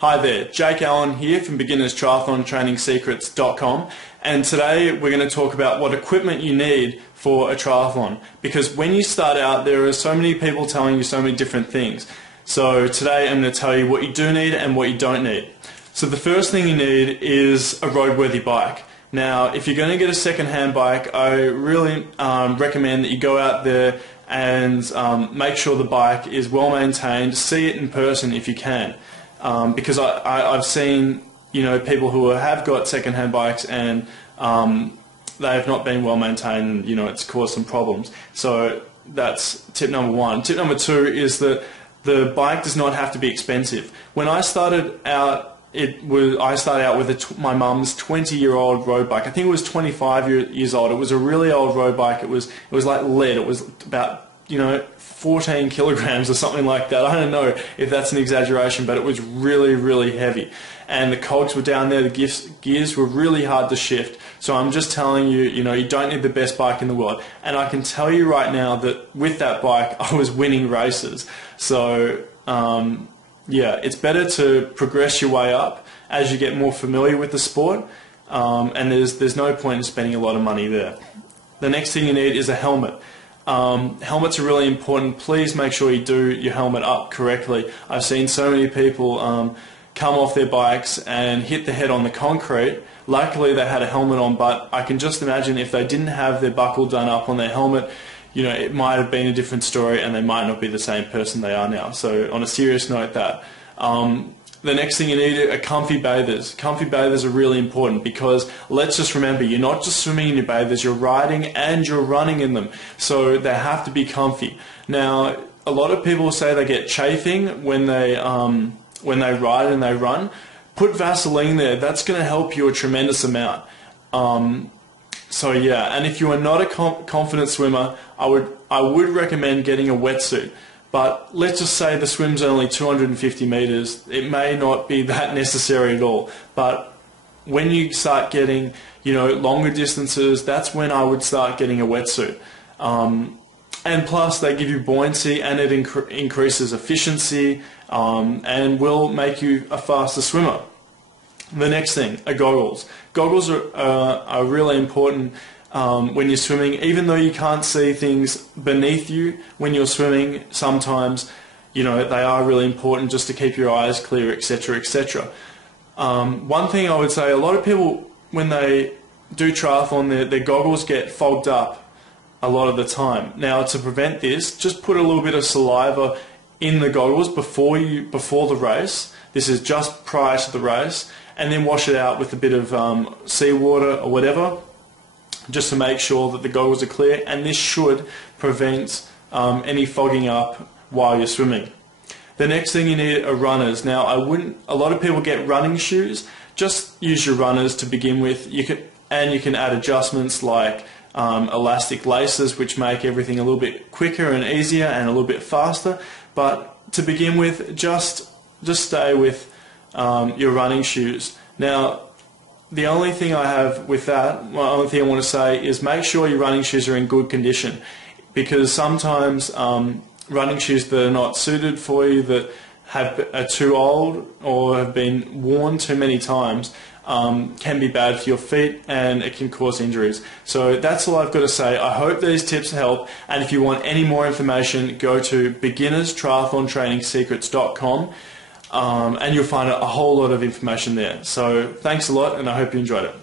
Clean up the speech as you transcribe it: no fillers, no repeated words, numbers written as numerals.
Hi there, Jake Allen here from beginnerstriathlontrainingsecrets.com, and today we're going to talk about what equipment you need for a triathlon, because when you start out there are so many people telling you so many different things. So today I'm going to tell you what you do need and what you don't need. So the first thing you need is a roadworthy bike. Now if you're going to get a second-hand bike, I really recommend that you go out there and make sure the bike is well maintained, see it in person if you can. Because I've seen, people who have got second-hand bikes and they have not been well maintained, and it's caused some problems. So that's tip number one. Tip number two is that the bike does not have to be expensive. When I started out, I started out with my mum's 20-year-old road bike. I think it was 25 years old. It was a really old road bike. It was like lead. It was about 14 kilograms or something like that. I don't know if that's an exaggeration, but it was really, really heavy. And the cogs were down there, the gears were really hard to shift. So I'm just telling you, you don't need the best bike in the world. And I can tell you right now that with that bike, I was winning races. So, yeah, it's better to progress your way up as you get more familiar with the sport. And there's no point in spending a lot of money there. The next thing you need is a helmet. Helmets are really important. Please make sure you do your helmet up correctly. I've seen so many people come off their bikes and hit the head on the concrete. Luckily they had a helmet on, but I can just imagine if they didn't have their buckle done up on their helmet, it might have been a different story and they might not be the same person they are now. So on a serious note, the next thing you need are comfy bathers. Comfy bathers are really important because let's just remember, you're not just swimming in your bathers, you're riding and you're running in them. So they have to be comfy. Now, a lot of people say they get chafing when they ride and they run. Put Vaseline there. That's going to help you a tremendous amount. So yeah, and if you are not a confident swimmer, I would recommend getting a wetsuit. But let's just say the swim's only 250 meters. It may not be that necessary at all. But when you start getting, longer distances, that's when I would start getting a wetsuit. And plus, they give you buoyancy and it increases efficiency and will make you a faster swimmer. The next thing are goggles. Goggles are really important when you're swimming. Even though you can't see things beneath you when you're swimming, sometimes they are really important just to keep your eyes clear, etc., etc. One thing I would say, a lot of people when they do triathlon, their goggles get fogged up a lot of the time. Now to prevent this, just put a little bit of saliva in the goggles before the race. This is just prior to the race, and then wash it out with a bit of seawater or whatever, just to make sure that the goggles are clear, and this should prevent any fogging up while you're swimming. The next thing you need are runners. Now a lot of people get running shoes. Just use your runners to begin with. You can add adjustments like elastic laces, which make everything a little bit quicker and easier and a little bit faster. But to begin with, just stay with your running shoes. Now, the only thing I have with that, only thing I want to say is make sure your running shoes are in good condition, because sometimes running shoes that are not suited for you, that are too old or have been worn too many times, can be bad for your feet and it can cause injuries. So that's all I've got to say. I hope these tips help, and if you want any more information, go to beginnerstriathlontrainingsecrets.com. And you'll find a whole lot of information there. So thanks a lot, and I hope you enjoyed it.